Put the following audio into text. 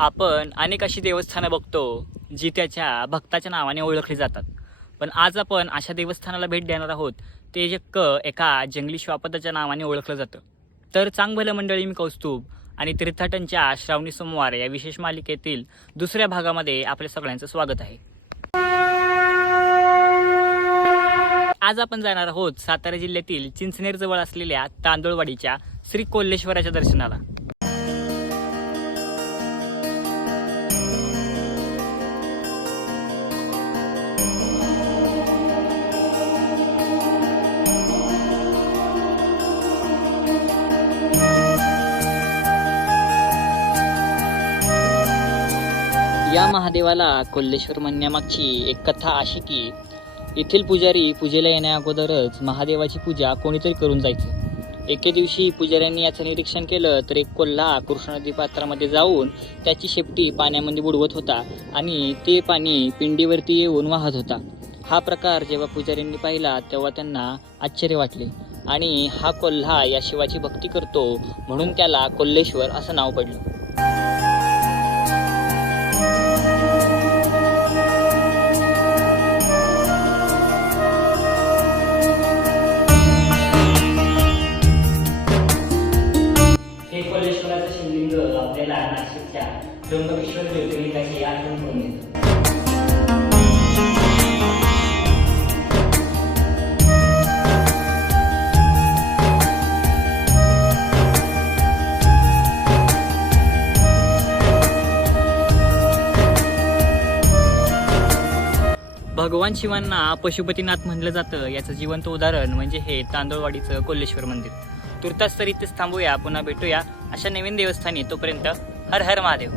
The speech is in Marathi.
आपण अनेक अशी देवस्थानं बघतो जी त्याच्या भक्ताच्या नावाने ओळखली जातात. पण आज आपण अशा देवस्थानाला भेट देणार आहोत ते जक्क एका जंगली श्वापदाच्या नावाने ओळखलं जातं. तर चांगभलं मंडळी मी कौस्तुभ आणि तीर्थाटनच्या श्रावणी सोमवार या विशेष मालिकेतील दुसऱ्या भागामध्ये आपल्या सगळ्यांचं स्वागत आहे. आज आपण जाणार आहोत सातारा जिल्ह्यातील चिंचनेर जवळ असलेल्या तांदूळवाडीच्या श्री कोल्हेश्वराच्या दर्शनाला. या महादेवाला कोल्हेश्वर म्हणण्यामागची एक कथा अशी की येथील पुजारी पूजेला येण्या अगोदरच महादेवाची पूजा कोणीतरी करून जायचं. एके दिवशी पुजाऱ्यांनी याचं निरीक्षण केलं तर एक कोल्हा कृष्ण नदी पात्रामध्ये जाऊन त्याची शेपटी पाण्यामध्ये बुडवत होता आणि ते पाणी पिंडीवरती येऊन वाहत होता. हा प्रकार जेव्हा पुजाऱ्यांनी पाहिला तेव्हा त्यांना आश्चर्य वाटले आणि हा कोल्हा या शिवाची भक्ती करतो म्हणून त्याला कोल्हेश्वर असं नाव पडलं. कोल्हेश्वराचं आपल्याला नाशिकच्या त्र्यंबकेश्वर ज्योतिर्लिंगाची आठवण करून भगवान शिवांना पशुपतीनाथ म्हणलं जातं याचं जिवंत उदाहरण म्हणजे हे तांदूळवाडीचं कोल्हेश्वर मंदिर. तुर्तास तर इथेच थांबूया पुन्हा भेटूया. अशा नवीन देवस्थानी तोपर्यंत हर हर महादेव.